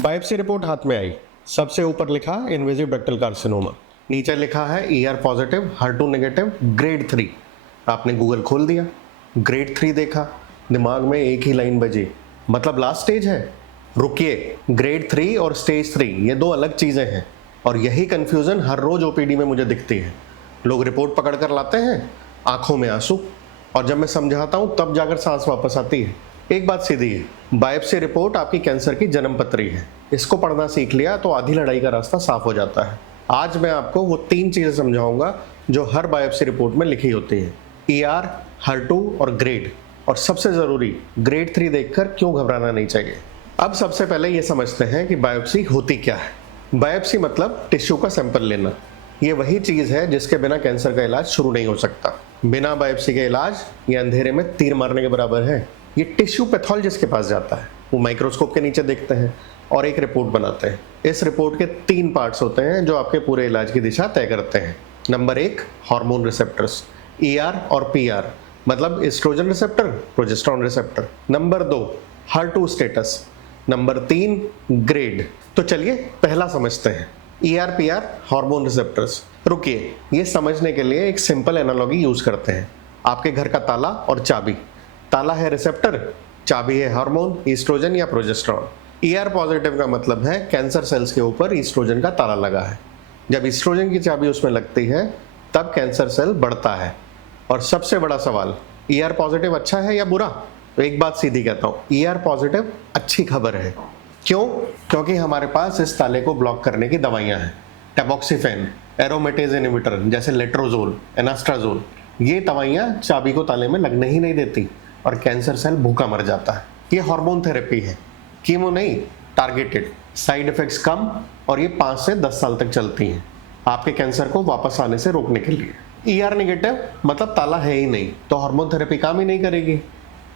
Biopsy report हाथ में आई, सबसे ऊपर लिखा इन्वेजिव डक्टल कार्सिनोमा, नीचे लिखा है ER positive HER2 negative grade 3। आपने गूगल खोल दिया, ग्रेड 3 देखा, दिमाग में एक ही लाइन बजी, मतलब लास्ट स्टेज है। रुकिए, ग्रेड 3 और स्टेज 3 ये दो अलग चीज़ें हैं, और यही कन्फ्यूज़न हर रोज़ OPD में मुझे दिखती है। लोग रिपोर्ट पकड़ कर लाते हैं, आंखों में आंसू, और जब मैं समझाता हूँ तब जाकर सांस वापस आती है। एक बात सीधी है, बायोप्सी रिपोर्ट आपकी कैंसर की जन्म पत्री है। इसको पढ़ना सीख लिया तो आधी लड़ाई का रास्ता साफ हो जाता है। आज मैं आपको वो 3 चीज़ें समझाऊंगा जो हर बायोप्सी रिपोर्ट में लिखी होती हैं, ER, HER2 और ग्रेड, और सबसे ज़रूरी ग्रेड 3 देखकर क्यों घबराना नहीं चाहिए। अब सबसे पहले ये समझते हैं कि बायोप्सी होती क्या है। बायोप्सी मतलब टिश्यू का सैंपल लेना। ये वही चीज़ है जिसके बिना कैंसर का इलाज शुरू नहीं हो सकता। बिना बायोप्सी के इलाज ये अंधेरे में तीर मारने के बराबर है। ये टिश्यू पैथोलॉजिस्ट के पास जाता है, वो माइक्रोस्कोप के नीचे देखते हैं और एक रिपोर्ट बनाते हैं। इस रिपोर्ट के 3 पार्ट्स होते हैं जो आपके पूरे इलाज की दिशा तय करते हैं। नंबर 1 हार्मोन रिसेप्टर्स, ER और PR, मतलब oestrogen receptor, progesterone receptor. Number 2 HER2 status. Number 3 grade. तो चलिए पहला समझते हैं, ER PR हार्मोन रिसेप्टर्स। रुकिए, ये समझने के लिए एक सिंपल एनालॉजी यूज करते हैं। आपके घर का ताला और चाबी। ताला है रिसेप्टर, चाबी है हार्मोन, ईस्ट्रोजन या प्रोजेस्टेरोन। ER पॉजिटिव का मतलब है कैंसर सेल्स के ऊपर ईस्ट्रोजन का ताला लगा है। जब ईस्ट्रोजन की चाबी उसमें लगती है तब कैंसर सेल बढ़ता है। और सबसे बड़ा सवाल, ER पॉजिटिव अच्छा है या बुरा? तो एक बात सीधी कहता हूँ, ER पॉजिटिव अच्छी खबर है। क्यों? क्योंकि हमारे पास इस ताले को ब्लॉक करने की दवाइयाँ हैं। टैमोक्सिफेन, एरोमेटेज इनहिबिटर जैसे लेट्रोजोल, एनास्ट्राजोल, ये दवाइयाँ चाबी को ताले में लगने ही नहीं देती और कैंसर सेल भूखा मर जाता है। ये हार्मोन थेरेपी है, कीमो नहीं, टारगेटेड, साइड इफेक्ट्स कम, और ये 5 से 10 साल तक चलती हैं आपके कैंसर को वापस आने से रोकने के लिए। ER नेगेटिव मतलब ताला है ही नहीं, तो हार्मोन थेरेपी काम ही नहीं करेगी,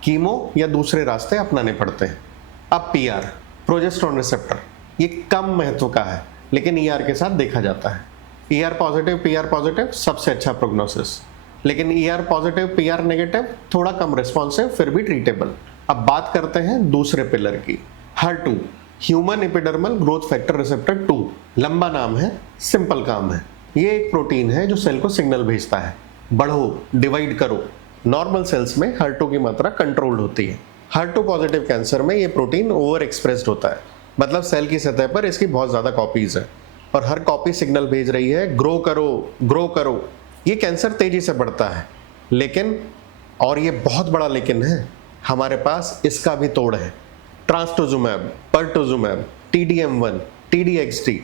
कीमो या दूसरे रास्ते अपनाने पड़ते हैं। अब PR प्रोजेस्टेरोन रिसेप्टर, ये कम महत्व का है लेकिन ER के साथ देखा जाता है। ER पॉजिटिव PR पॉजिटिव सबसे अच्छा प्रोग्नोसिस, लेकिन ER पॉजिटिव PR नेगेटिव थोड़ा कम रिस्पॉन्सिव, फिर भी ट्रीटेबल। अब बात करते हैं दूसरे पिलर की, HER2 human epidermal growth factor receptor 2, लंबा नाम है, सिंपल काम है। ये एक प्रोटीन है जो सेल को सिग्नल भेजता है, बढ़ो, डिवाइड करो। नॉर्मल सेल्स में HER2 की मात्रा कंट्रोल्ड होती है। HER2 पॉजिटिव कैंसर में ये प्रोटीन ओवर एक्सप्रेस्ड होता है, मतलब सेल की सतह पर इसकी बहुत ज़्यादा कॉपीज है और हर कॉपी सिग्नल भेज रही है, ग्रो करो, ग्रो करो। ये कैंसर तेजी से बढ़ता है, लेकिन, और ये बहुत बड़ा लेकिन है, हमारे पास इसका भी तोड़ है। ट्रांस्टोजुमैब, पर्टोजुमैब, TDM1, TDXD,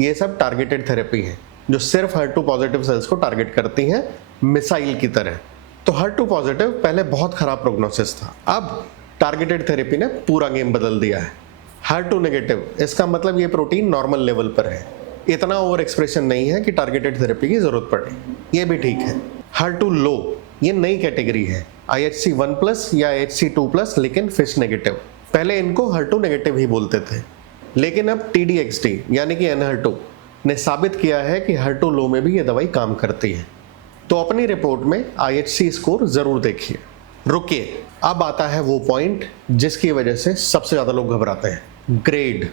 ये सब टारगेटेड थेरेपी है जो सिर्फ HER2 पॉजिटिव सेल्स को टारगेट करती हैं, मिसाइल की तरह। तो HER2 पॉजिटिव पहले बहुत खराब प्रोग्नोसिस था, अब टारगेटेड थेरेपी ने पूरा गेम बदल दिया है। HER2 नेगेटिव, इसका मतलब ये प्रोटीन नॉर्मल लेवल पर है, इतना ओवर एक्सप्रेशन नहीं है कि टारगेटेड थेरेपी की जरूरत पड़े, ये भी ठीक है। HER2 लो, ये नई कैटेगरी है, IHC1+ या IHC2+, लेकिन फिश नेगेटिव। पहले इनको HER2 नेगेटिव ही बोलते थे, लेकिन अब TDXD यानी कि Enhertu ने साबित किया है कि HER2 लो में भी ये दवाई काम करती है। तो अपनी रिपोर्ट में IHC स्कोर जरूर देखिए। रुकिए, अब आता है वो पॉइंट जिसकी वजह से सबसे ज्यादा लोग घबराते हैं, ग्रेड।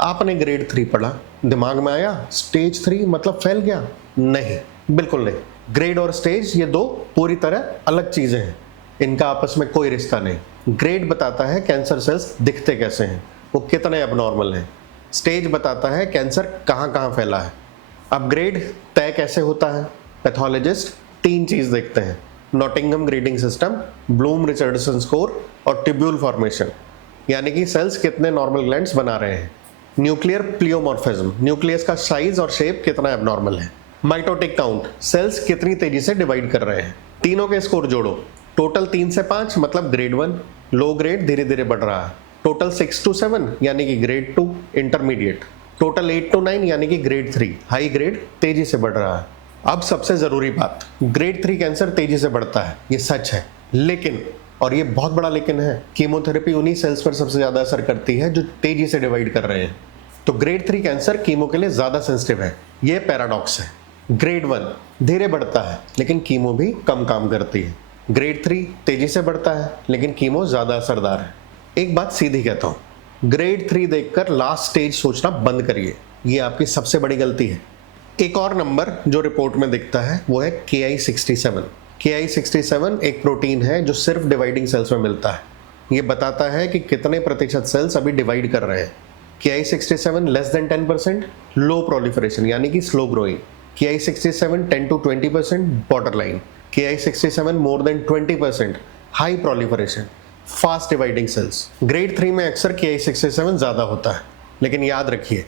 आपने ग्रेड 3 पढ़ा, दिमाग में आया स्टेज 3 मतलब फैल गया? नहीं, बिल्कुल नहीं। ग्रेड और स्टेज ये दो पूरी तरह अलग चीजें हैं, इनका आपस में कोई रिश्ता नहीं। ग्रेड बताता है कैंसर सेल्स दिखते कैसे हैं, वो कितने अबनॉर्मल हैं। स्टेज बताता है कैंसर कहाँ कहाँ फैला है। अब ग्रेड तय कैसे होता है? पैथोलॉजिस्ट 3 चीज देखते हैं, Nottingham grading system, Bloom Richardson score और ट्यूब्यूल फॉर्मेशन, यानी कि सेल्स कितने नॉर्मल ग्लैंड्स बना रहे हैं। न्यूक्लियर प्लियोमॉर्फिज्म, न्यूक्लियस का साइज और शेप कितना एबनॉर्मल है। माइटोटिक काउंट, सेल्स कितनी तेजी से डिवाइड कर रहे हैं। तीनों के स्कोर जोड़ो, टोटल 3 से 5 मतलब ग्रेड 1, लो ग्रेड धीरे धीरे बढ़ रहा है। टोटल 6 to 7 यानी कि ग्रेड 2 इंटरमीडिएट। टोटल 8 to 9 यानी कि ग्रेड 3 हाई ग्रेड तेजी से बढ़ रहा है। अब सबसे जरूरी बात, ग्रेड 3 कैंसर तेजी से बढ़ता है, ये सच है, लेकिन, और ये बहुत बड़ा लेकिन है, कीमोथेरेपी उन्हीं सेल्स पर सबसे ज्यादा असर करती है जो तेजी से डिवाइड कर रहे हैं। तो ग्रेड 3 कैंसर कीमो के लिए ज्यादा सेंसिटिव है, ये पैराडॉक्स है। ग्रेड 1 धीरे बढ़ता है लेकिन कीमो भी कम काम करती है। ग्रेड 3 तेजी से बढ़ता है लेकिन कीमो ज्यादा असरदार है। एक बात सीधी कहता हूँ, ग्रेड 3 देखकर लास्ट स्टेज सोचना बंद करिए, ये आपकी सबसे बड़ी गलती है। एक और नंबर जो रिपोर्ट में दिखता है वो है Ki-67। Ki-67 एक प्रोटीन है जो सिर्फ डिवाइडिंग सेल्स में मिलता है। ये बताता है कि कितने प्रतिशत सेल्स अभी डिवाइड कर रहे हैं। Ki-67 लेस देन 10%, लो प्रोलिफरेशन यानी कि slow growing. Ki-67 10 to 20% border line. Ki-67 more than 20% high proliferation, fast dividing cells. Grade 3 में अक्सर Ki-67 ज़्यादा होता है, लेकिन याद रखिए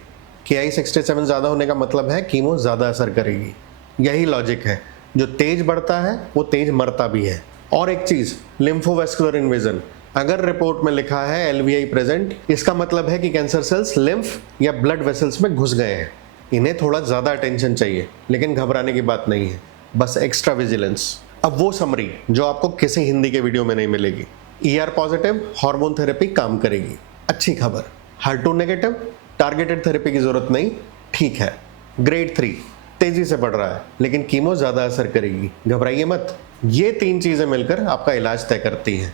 Ki-67 ज़्यादा होने का मतलब है कीमो ज़्यादा असर करेगी। यही लॉजिक है, जो तेज बढ़ता है वो तेज मरता भी है। और एक चीज़, लिम्फोवेस्कुलर इन्वेजन, अगर रिपोर्ट में लिखा है LVI प्रेजेंट, इसका मतलब है कि कैंसर सेल्स लिम्फ या ब्लड वेसल्स में घुस गए हैं। इन्हें थोड़ा ज़्यादा अटेंशन चाहिए, लेकिन घबराने की बात नहीं है, बस एक्स्ट्रा विजिलेंस। अब वो समरी जो आपको किसी हिंदी के वीडियो में नहीं मिलेगी। ER पॉजिटिव हार्मोन थेरेपी काम करेगी। अच्छी खबर, HER2 नेगेटिव टारगेटेड थेरेपी की जरूरत नहीं, ठीक है। ग्रेड 3 तेजी से बढ़ रहा है, लेकिन कीमो ज़्यादा असर करेगी, घबराइए मत। ये 3 चीज़ें मिलकर आपका इलाज तय करती हैं।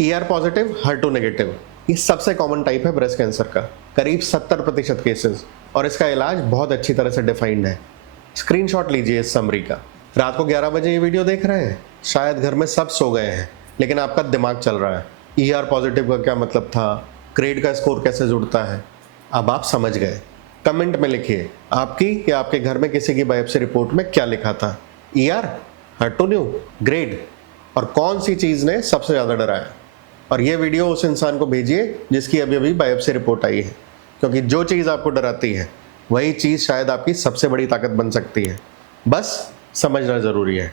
ER पॉजिटिव HER2 नेगेटिव, ये सबसे कॉमन टाइप है ब्रेस्ट कैंसर का, करीब 70% केसेस, और इसका इलाज बहुत अच्छी तरह से डिफाइंड है। स्क्रीनशॉट लीजिए इस समरी का। रात को 11 बजे ये वीडियो देख रहे हैं, शायद घर में सब सो गए हैं, लेकिन आपका दिमाग चल रहा है। ER पॉजिटिव का क्या मतलब था, ग्रेड का स्कोर कैसे जुड़ता है, अब आप समझ गए। कमेंट में लिखिए आपकी या आपके घर में किसी की बायोप्सी रिपोर्ट में क्या लिखा था, ER, HER2 न्यू, ग्रेड, और कौन सी चीज़ ने सबसे ज़्यादा डराया। और ये वीडियो उस इंसान को भेजिए जिसकी अभी अभी बायोप्सी रिपोर्ट आई है, क्योंकि जो चीज़ आपको डराती है वही चीज़ शायद आपकी सबसे बड़ी ताकत बन सकती है। बस समझना ज़रूरी है।